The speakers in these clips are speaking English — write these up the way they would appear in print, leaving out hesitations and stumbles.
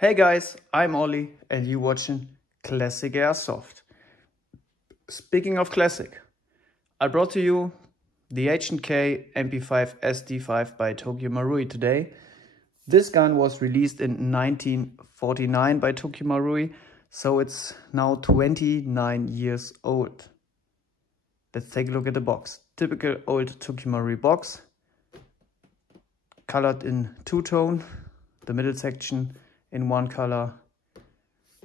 Hey guys, I'm Ollie and you're watching Classic Airsoft. Speaking of classic, I brought to you the H&K Mp5SD5 by Tokyo Marui today. This gun was released in 1949 by Tokyo Marui, so it's now 29 years old. Let's take a look at the box. Typical old Tokyo Marui box, colored in two-tone, the middle section in one color,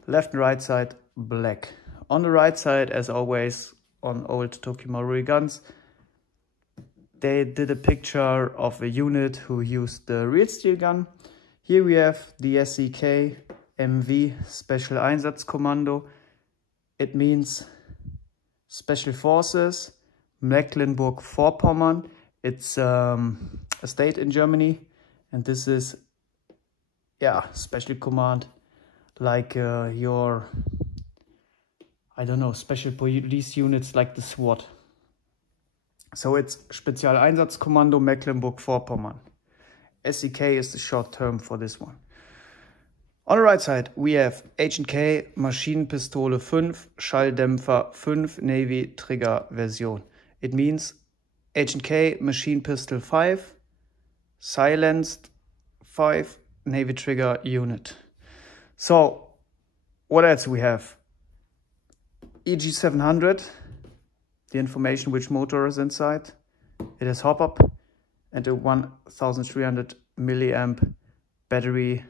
left and right side black. On the right side, as always on old Tokyo Marui guns, they did a picture of a unit who used the real steel gun. Here we have the SEK MV Special Einsatzkommando. It means Special Forces, Mecklenburg-Vorpommern. It's a state in Germany, and this is special command, like your, I don't know, special police units like the SWAT. So it's Spezialeinsatzkommando Mecklenburg-Vorpommern. SEK is the short term for this one. On the right side we have H&K Maschinenpistole 5, Schalldämpfer 5, Navy Trigger Version. It means H&K Machine Pistol 5, silenced 5, Navy Trigger unit. So what else we have? AEG 700, the information which motor is inside. It has hop-up and a 1300 milliamp battery.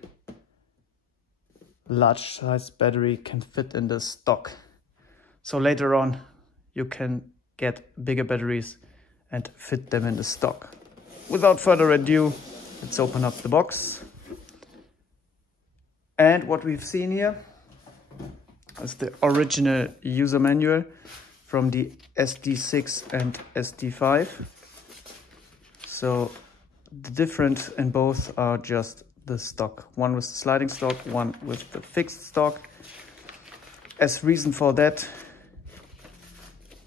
Large size battery can fit in the stock. So later on you can get bigger batteries and fit them in the stock. Without further ado, let's open up the box. And what we've seen here is the original user manual from the SD6 and SD5. So the difference in both are just the stock. One with the sliding stock, one with the fixed stock. As reason for that,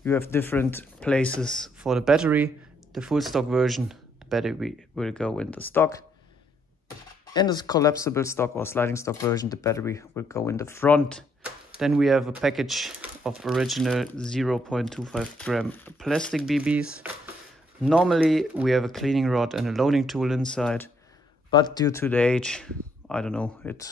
you have different places for the battery. The full stock version, the battery will go in the stock. In this collapsible stock or sliding stock version, the battery will go in the front. Then we have a package of original 0.25 gram plastic BBs. Normally we have a cleaning rod and a loading tool inside, but due to the age, I don't know, it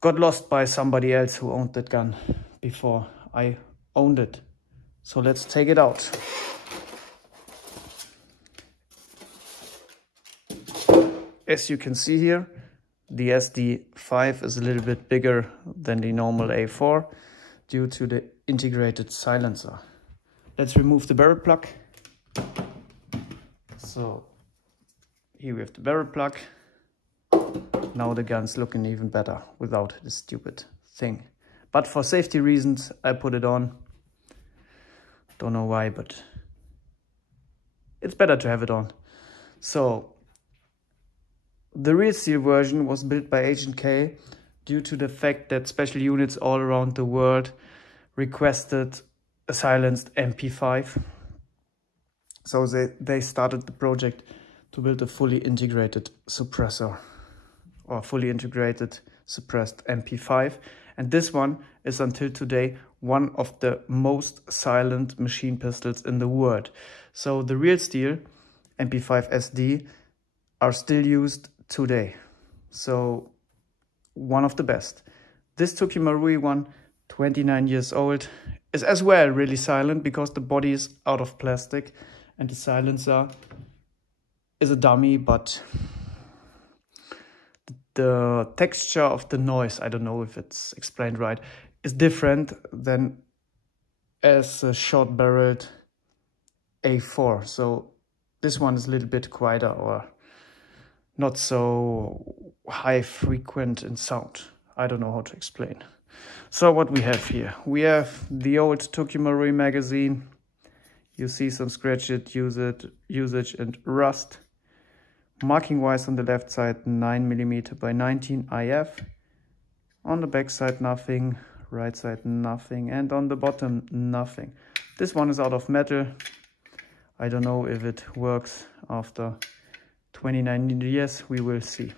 got lost by somebody else who owned that gun before I owned it. So let's take it out. As you can see here, the SD5 is a little bit bigger than the normal A4 due to the integrated silencer. Let's remove the barrel plug. So here we have the barrel plug. Now the gun's looking even better without this stupid thing. But for safety reasons, I put it on. Don't know why, but it's better to have it on. So the real steel version was built by H&K due to the fact that special units all around the world requested a silenced MP5. So they started the project to build a fully integrated suppressor or fully integrated suppressed MP5. And this one is until today one of the most silent machine pistols in the world. So the real steel Mp5SD are still used today. So one of the best. This Tokyo Marui one, 29 years old, is as well really silent because the body is out of plastic and the silencer is a dummy, but the texture of the noise, I don't know if it's explained right, is different than as a short-barreled A4. So this one is a little bit quieter or not so high frequent in sound. I don't know how to explain. So what we have here, we have the old Tokyo Marui magazine. You see some scratched usage and rust. Marking wise on the left side 9mm by 19 IF. On the back side nothing, right side nothing, and on the bottom nothing. This one is out of metal. I don't know if it works after 29 years, we will see.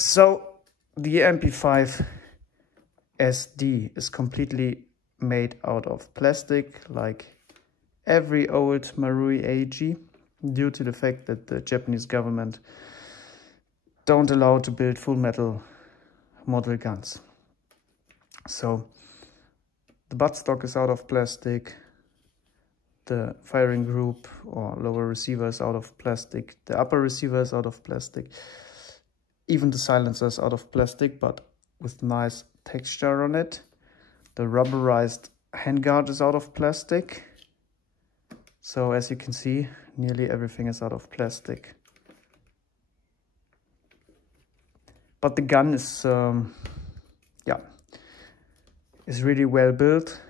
So the MP5SD is completely made out of plastic, like every old Marui AEG, due to the fact that the Japanese government don't allow to build full metal model guns. So the buttstock is out of plastic, the firing group or lower receiver is out of plastic, the upper receiver is out of plastic, even the silencer is out of plastic but with nice texture on it. The rubberized handguard is out of plastic. So as you can see, nearly everything is out of plastic. But the gun is is really well built.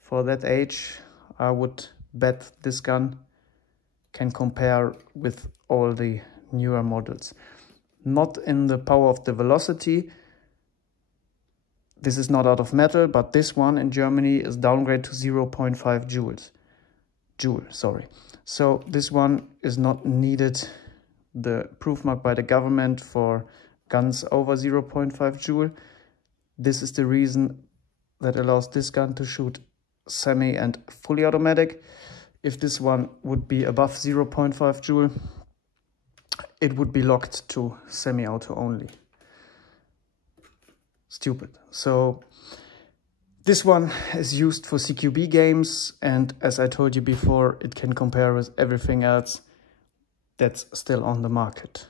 For that age, I would bet this gun can compare with all the newer models. Not in the power of the velocity. This is not out of metal, but this one in Germany is downgraded to 0.5 joule, sorry. So this one is not needed, the proof mark by the government for guns over 0.5 joule. This is the reason that allows this gun to shoot semi and fully automatic. If this one would be above 0.5 joule, it would be locked to semi-auto only. Stupid. So this one is used for CQB games, and as I told you before, it can compare with everything else that's still on the market.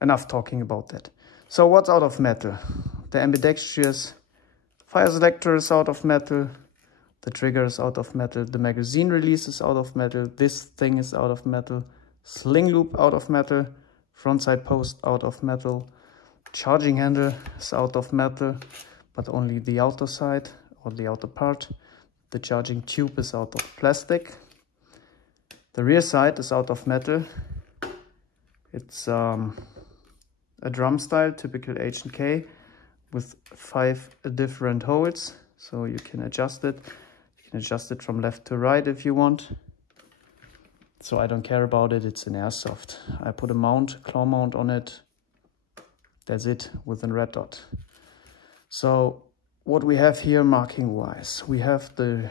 Enough talking about that. So what's out of metal? The ambidextrous fire selector is out of metal, the trigger is out of metal, the magazine release is out of metal, this thing is out of metal, sling loop out of metal, front side post out of metal, charging handle is out of metal, but only the outer side or the outer part. The charging tube is out of plastic. The rear side is out of metal. It's a drum style, typical H&K, with 5 different holes, so you can adjust it. You can adjust it from left to right if you want. So I don't care about it, it's an Airsoft. I put a mount, claw mount on it. That's it, with a red dot. So what we have here marking wise, we have the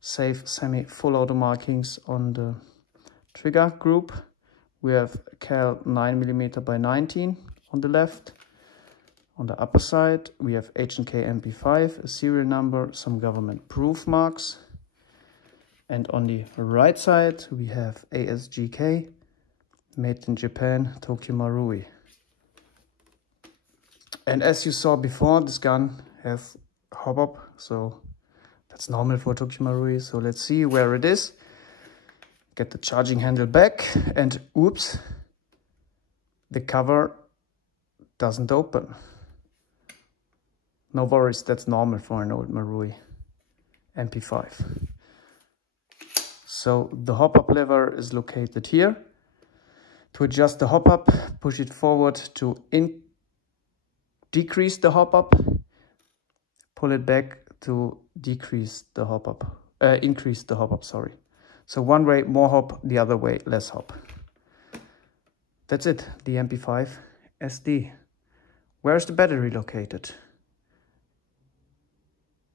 safe semi full auto markings on the trigger group. We have cal 9mm by 19 on the left. On the upper side we have H&K MP5, a serial number, some government proof marks. And on the right side we have ASGK, made in Japan, Tokyo Marui. And as you saw before, this gun has hop-up, so that's normal for Tokyo Marui. So let's see where it is. Get the charging handle back, and oops, the cover doesn't open. No worries, that's normal for an old Marui MP5. So the hop-up lever is located here. To adjust the hop-up, push it forward to decrease the hop-up, pull it back to decrease the hop-up, increase the hop-up, sorry. So one way more hop, the other way less hop. That's it, the MP5SD. Where's the battery located?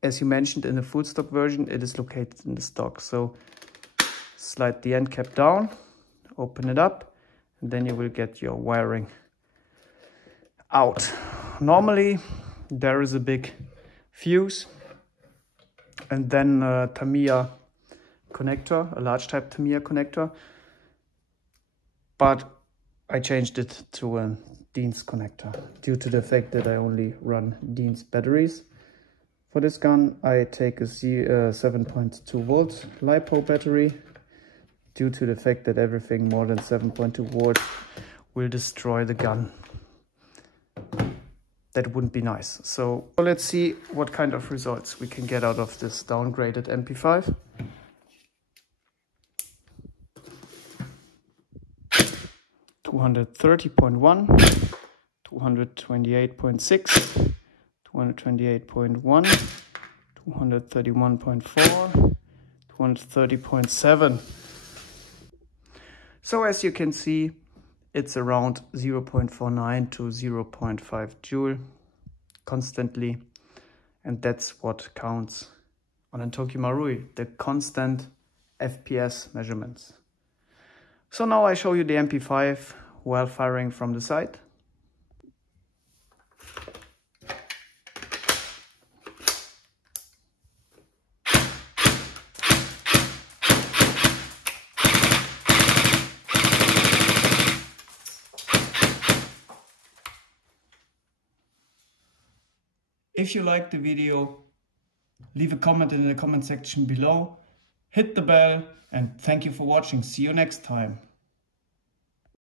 As you mentioned in the full stock version, it is located in the stock. So slide the end cap down, open it up, and then you will get your wiring out. Normally there is a big fuse and then a Tamiya connector, a large type Tamiya connector, but I changed it to a Dean's connector due to the fact that I only run Dean's batteries. For this gun I take a 7.2 volt LiPo battery due to the fact that everything more than 7.2 volts will destroy the gun. That wouldn't be nice. So let's see what kind of results we can get out of this downgraded MP5. .1, 228.6, 228.1, 231.4, 230.7. So as you can see, it's around 0.49 to 0.5 joule constantly, and that's what counts on a Tokyo Marui, the constant FPS measurements. So now I show you the MP5 while firing from the side. If you liked the video, leave a comment in the comment section below, hit the bell, and thank you for watching. See you next time.